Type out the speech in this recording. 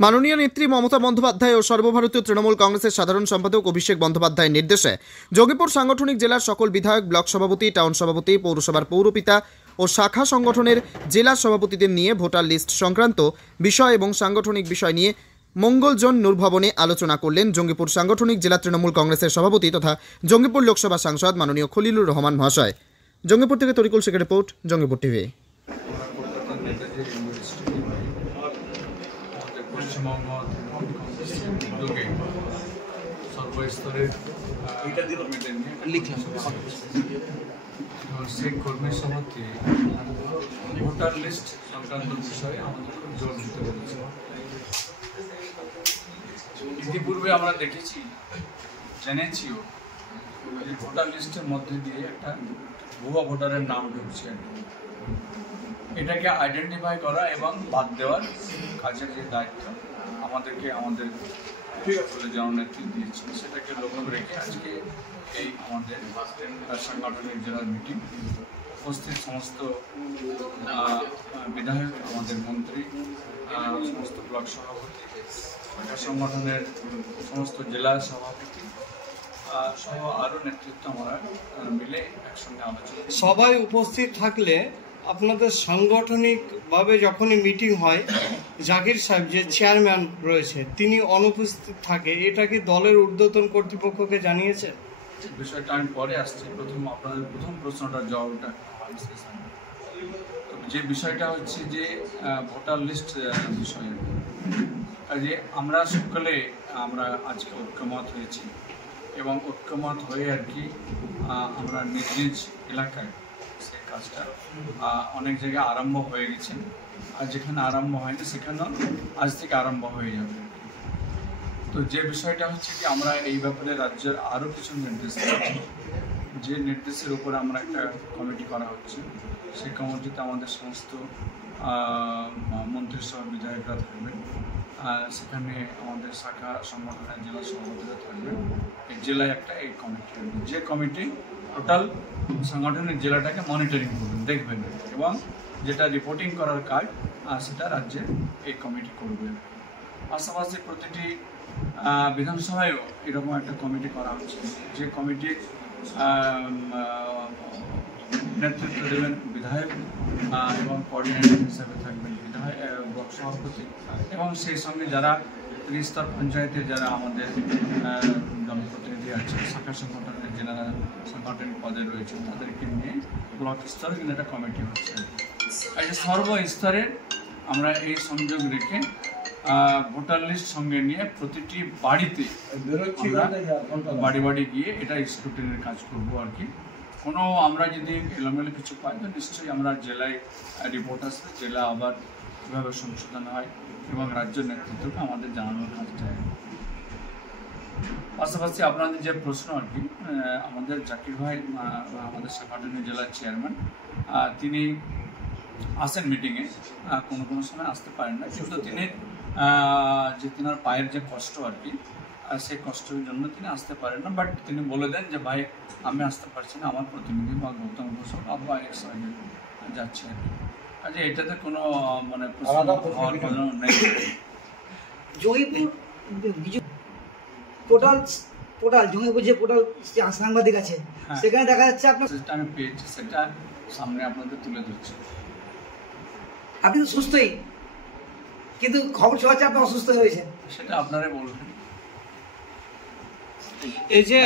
মাননীয় নেত্রী মমতা বন্দ্যোপাধ্যায় ও সর্বভারতীয় তৃণমূল কংগ্রেসের সাধারণ সম্পাদক অভিষেক বন্দ্যোপাধ্যায়ের নির্দেশে জঙ্গিপুর সাংগঠনিক জেলার সকল বিধায়ক, ব্লক সভাপতি, টাউন সভাপতি, পৌরসভার পৌরপিতা ও শাখা সংগঠনের জেলা সভাপতিদের নিয়ে ভোটার লিস্ট সংক্রান্ত বিষয় এবং সাংগঠনিক বিষয় নিয়ে মঙ্গলজন নূরভবনে আলোচনা করলেন জঙ্গিপুর সাংগঠনিক জেলা তৃণমূল কংগ্রেসের সভাপতি তথা জঙ্গিপুর লোকসভা সাংসদ মাননীয় খলিলুর রহমান মহাশয়। জঙ্গিপুর থেকে তরিকুল শেখের রিপোর্ট, জঙ্গিপুর টিভি। পশ্চিমবঙ্গ উদ্যোগে সর্বস্তরের সেই কর্মী সভাতে ভোটার লিস্ট সংক্রান্ত বিষয়ে আমাদের জোর দিতে পেরেছে। ইতিপূর্বে আমরা দেখেছি, জেনেছিও যে ভোটার লিস্টের মধ্যে দিয়ে একটা ভুয়া ভোটারের নাম ঢুকছে। এটাকে আইডেন্টিফাই করা এবং বাদ দেওয়ার কাজের যে দায়িত্ব আমাদেরকে আমাদের জননেত্রী দিয়েছে, সেটাকে লক্ষ্য রেখে আজকে এই আমাদের সাংগঠনিক জেলার মিটিং উপস্থিত সমস্ত বিধায়ক, আমাদের মন্ত্রী, সমস্ত ব্লক সভাপতি, সংগঠনের সমস্ত জেলা সভাপতি সহ আরও নেতৃত্ব আমরা মিলে একসঙ্গে আলোচনা। সবাই উপস্থিত থাকলে আপনাদের সাংগঠনিকভাবে যখনই মিটিং হয়, জাকির সাহেব যে চেয়ারম্যান রয়েছে তিনি অনুপস্থিত থাকে, এটা কি দলের ঊর্ধ্বতন কর্তৃপক্ষকে জানিয়েছে? বিষয়টা আমি পরে আসছি। আপনাদের প্রথম প্রশ্নটার জবাবটা যে বিষয়টা হচ্ছে যে ভোটার লিস্ট বিষয়ে যে আমরা সকলে আজকে ঐক্যমত হয়েছি এবং ঐক্যমত হয়ে আর কি আমরা নিজ নিজ এলাকায় সেই কাজটা অনেক জায়গায় আরম্ভ হয়ে গেছে, আর যেখানে আরম্ভ হয়নি সেখানেও আজ থেকে আরম্ভ হয়ে যাবে। তো যে বিষয়টা হচ্ছে কি আমরা এই ব্যাপারে রাজ্যের আরও কিছু নির্দেশ দিচ্ছি, যে নির্দেশের উপরে আমরা একটা কমিটি করা হচ্ছে। সেই কমিটিতে আমাদের সমস্ত মন্ত্রী সহ বিধায়করা থাকবেন, সেখানে আমাদের শাখা সংগঠনের জেলা সভাপতিরা থাকবেন। এই জেলায় একটা এই কমিটি, যে কমিটি টোটাল সাংগঠনিক জেলাটাকে মনিটরিং করবেন, দেখবেন এবং যেটা রিপোর্টিং করার কাজ সেটা রাজ্যের এই কমিটি করবে। পাশাপাশি প্রতিটি বিধানসভায়ও এরকম একটা কমিটি করা হচ্ছে, যে কমিটির নেতৃত্ব দেবেন বিধায়ক এবং কোঅর্ডিনেটর হিসাবে থাকবেন ব্লক সভাপতি, এবং সেই সঙ্গে যারা ত্রিস্তর পঞ্চায়েতের যারা আমাদের জনপ্রতিনিধি আছে, শাখা সংগঠনের যারা সাংগঠনিক পদে রয়েছে তাদেরকে নিয়ে ব্লক স্তরে কিন্তু একটা কমিটি হচ্ছে। সর্বস্তরে আমরা এই সংযোগ রেখে ভোটার লিস্ট সঙ্গে নিয়ে প্রতিটি বাড়িতে বাড়ি বাড়ি গিয়ে এটা স্ক্রুটিনির কাজ করবো আর কি। কোনো আমরা যদি এলোমেলো কিছু পাই তো নিশ্চয়ই আমরা জেলায় রিপোর্ট আসবে, জেলা আবার কীভাবে সংশোধন হয় এবং রাজ্য নেতৃত্বকে আমাদের জানানোর কাজটা। পাশাপাশি আপনাদের যে প্রশ্ন আর কি, আমাদের জাকির ভাই আমাদের সাংগঠনিক জেলার চেয়ারম্যান, তিনি আসেন মিটিংয়ে, কোনো সময় আসতে পারেন না, কিন্তু তিনি যে তিনার পায়ের যে কষ্ট আর কি, সেই কষ্টের জন্য তিনি আসতে পারেন না। বাট তিনি বলে দেন যে ভাই আমি আসতে পারছি না, আমার প্রতিনিধি বা গৌতম ঘোষক বা যাচ্ছে আর কি। কাজে এটাতে কোনো মানে হওয়ার কোনো নেই। জঙ্গিপুর যে পোর্টাল সাংবাদিক আছে সেখানে দেখা যাচ্ছে আপনার, সেটা আমি পেয়েছি, সেটা সামনে আপনাদের তুলে ধরছি। আপনি তো সুস্থই, কিন্তু খবর শোনা যাচ্ছে আপনি অসুস্থ হয়েছে, সেটা আপনারাই বলবেন। এই যে